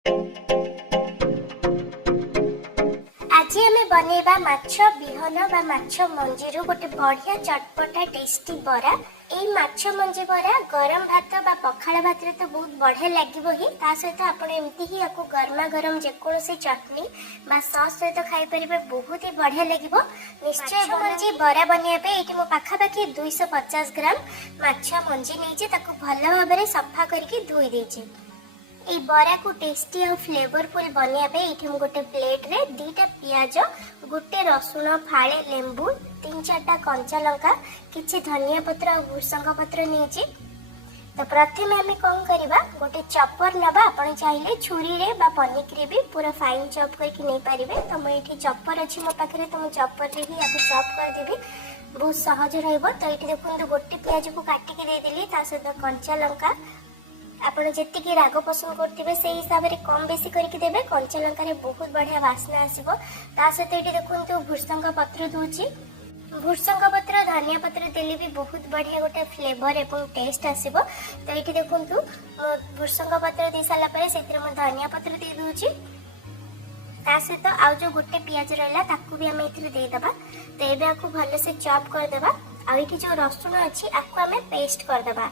आज आम बनैबा माछ बिहन बा माछ मंजी गोटे बढ़िया चटपटा टेस्टी बरा। एई माछ मंजी बरा गरम भात बा पखाड़ भात रे तो बहुत बढ़िया लगे ही। ता सहित आपण एमती ही आपको गरमा गरम जेकोसी चटनी बा सॉस सहित खाई परिबे, बहुत ही बढ़िया लगिबो। निश्चय मंजी बरा बनैबे एठी मो पाखा पाखी 250 ग्राम माछ मंजी नेछि, ताको भलो भाबरे सफा करके धोई देछि। ए बरा को टेस्टी और फ्लेवरफुल बनैबे एठी मो गोटे प्लेट रे 2टा पियाज, गोटे रसुण फाळे लेंबू, 3-4टा कंचा लंका, किछि धनिया पत्र और भृसंग पत्र नेछि। तो प्रथमे आमे कोन करबा, गोटे चॉपर नबा। आपण चाहिले छुरी रे बा पनिक रे भी पूरा फाइन चॉप करके नै परिबे। तो मैं एठी चॉपर अछि मो पाखरे, तो मैं चॉपर रे ही आको चॉप कर देबी, बहुत सहज रहइबो। तो एठी देखुन गोटे पियाज को काटी के दे देली, ता सहित कंचा लंका आपण जेतिकी राग पसंद करथिबे से हिसाब रे कम बेसी करके देबे। कंचा लंका रे बहुत बढ़िया वासना आसीबो। ता सहित एठी देखुंतु भृसंग पत्र दूची, भृसंग पत्र धनिया पत्र देले भी बहुत बढ़िया गोटे फ्लेवर एवं टेस्ट आसीबो। तो एठी देखुंतु भृसंग पत्र दे साला परे सेतिर म धनिया पत्र दे दूची। ता सहित आ जो गोटे पियाज रहला ताकू भी हम एथिरे दे दबा। तो एबे आकू भलो से चॉप कर देबा। आ एठी जो रसुण अछि आकू हमें पेस्ट कर देबा।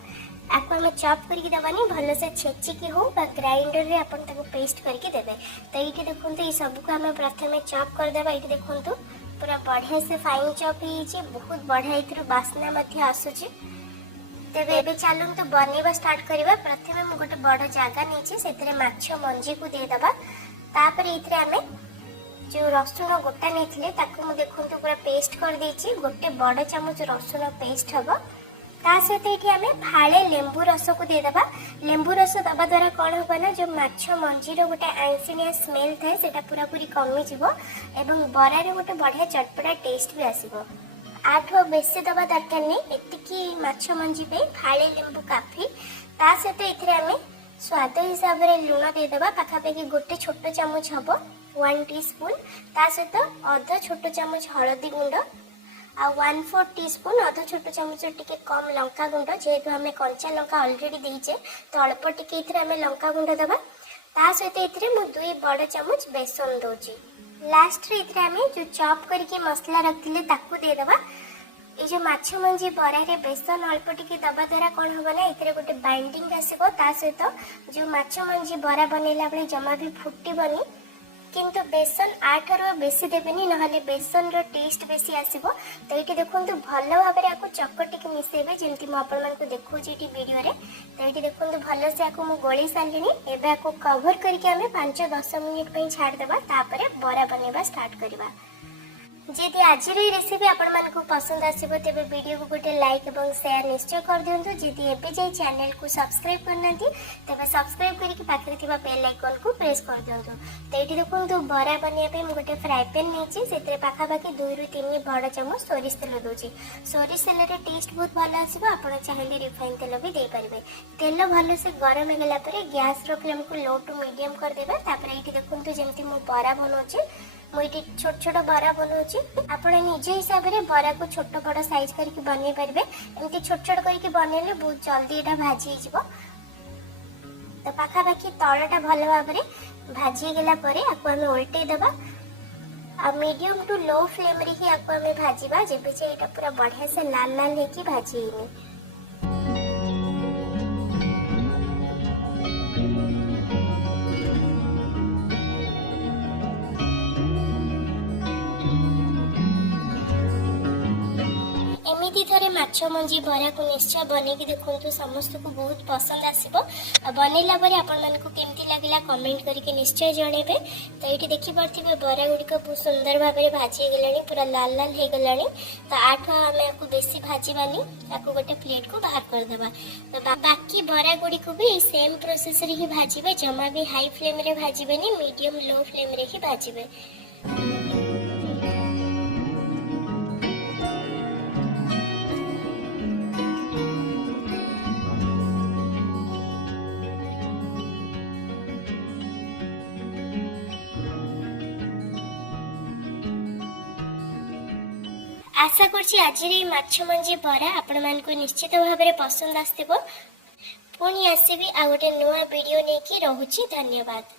आपको हमें चॉप करके देवानी, भलो से छेचिकी हो बा ग्राइंडर रे अपन ताको पेस्ट करके देबे। तो ये देखुंतु ये सब को हमें प्रथमे चॉप कर देबा। ये देखुंतु पूरा बढ़िया से फाइन चॉप ही, बहुत बढ़िया इथरो वासना मध्य आसुची। तेबे एबे चालुन तो बनैबा स्टार्ट करबा। प्रथमे हम गोटे बड़ जागा नेछि, सेतरे माछ मंजी को दे दबा। तापर इथरे हमें जो रसुण गोटा नेथिले ताको मु देखुंतु पूरा पेस्ट कर देछि। गोटे बड़ चामच रसुण पेस्ट हबो। ता सहित ये आम फाळे लेंबू रस को दे दबा। लेंबू रस दबा द्वारा कौन होगा ना, जो माछ मंजीर गोटे आइंसिनिया स्मेल थाए सेटा पूरा पूरी कमी जिवो एवं बरा रे गोटे बढ़िया चटपटा टेस्ट भी आसीबो। आठो बेसी दबा दरकार नहीं, एतिकी माछ मंजी पे फाळे लेंबू काफी। ता सहित इथरे आम स्वाद हिसाब रे लूण दे दबा। पाखापाखि गोटे छोट चामच हबो 1 टीस्पून। ता सहित आधा छोट चामच हळदी गुंड आ 1/4 टीस्पून आधा छोट चामच टिके कम लंका गुंड। जेहेतु हमें कंचा लंका ऑलरेडी देइचे तो अल्प टिके इथरे हमें लंका गुंड दबा। ता सहित इथरे मु 2 बड़ चामच बेसन दोची। लास्ट रे इथरे हमें जो चॉप करके मसला रखथिले ताकू दे दबा। ए जो माछ मंजी बरा रे बेसन अल्प टिके दबा द्वारा कोन होबा ना, इथरे गोटे बाइंडिंग आसीबो। ता सहित जो माछ मंजी बरा बनेला बळे जमा भी फुटीबनी, किंतु बेसन 8 रु बेसी देबेनी, नहले बेसन रो टेस्ट बेसी आसीबो। तो ये देखुंतु भलो भाबरे आको चकटी के मिसेबे, जेमति म आपण मानकु देखौची एटी वीडियो रे। तो ये देखुंतु भलो से आको म गोली सालिनी। एबे आको कवर करके हमें 5-10 मिनिट पई छाड़ देबा। तापरे बरा बनेबा स्टार्ट करबा। जदि आज रेसिपी आपण मानकु पसंद आसीबो तेबे वीडियो को गोटे लाइक और शेयर निश्चय कर दियंतु। जदि एबे जे चैनल को सब्सक्राइब करनांती तेबे सब्सक्राइब करके पाखरे थिबा बेल आइकन को प्रेस कर दियंतु। तो एठी देखुंतु बरा बनिया पे म गोटे फ्राई पैन नेछि, सेतरे पाखा पाखी 2 रु 3 बड़ चामच सोरिष तेल दोछि। सोरिष तेल रे टेस्ट बहुत भलो आसीबो। आपण चाहिले रिफाइन तेल भी दे परिबे। तेल भलो से गरम हो गेला परे गैस रो फ्लेम को लो टू मीडियम कर देबा। तापर एठी देखुंतु जेमति मो बरा बनोछि, मुझे छोट छोट बरा बनाऊँगी। आपण निज हिसाब से बरा को छोट बड़ साइज करके बन पारे। एमती छोट छोट करके बनइले बहुत जल्दी यहाँ भाजी हो। तो पाखापाखि तलटा भल भाव में भाजी गला आपको आम उल्टे दबा। आ मीडियम टू लो फ्लेम रे ही आपको आम भाजवा, जेबे जे यहाँ पूरा बढ़िया से लाल लाल होगी भाजी। एमिति थरे माछ मंजी बरा को निश्चय बनैकी देखंतु, समस्त को बहुत पसंद आसीबो। बनैला परे आपण मानकु केमती लागिला कमेंट करके निश्चय जणेबे। तो एठी देखि परथिबे बरा गुडी को बहुत सुंदर भाबे रे भाजी गेलानी, पूरा लाल लाल हे गेलानी। तो आठ हमें आपको बेसी भाजीबानी, आपको गोटे प्लेट को बाहर कर देबा। तो बाकी बरा गुडी को भी सेम प्रोसेस रे ही भाजीबे, जमा भी हाई फ्लेम रे भाजीबेनी, मीडियम लो फ्लेम रे ही भाजीबे। आशा करछि आज माछ मंजी बरा आपण मानकु निश्चित भाव में पसंद आसथिबो। पुणी आसीबी आ गोटे नुआ वीडियो नेकी रहुछि। धन्यवाद।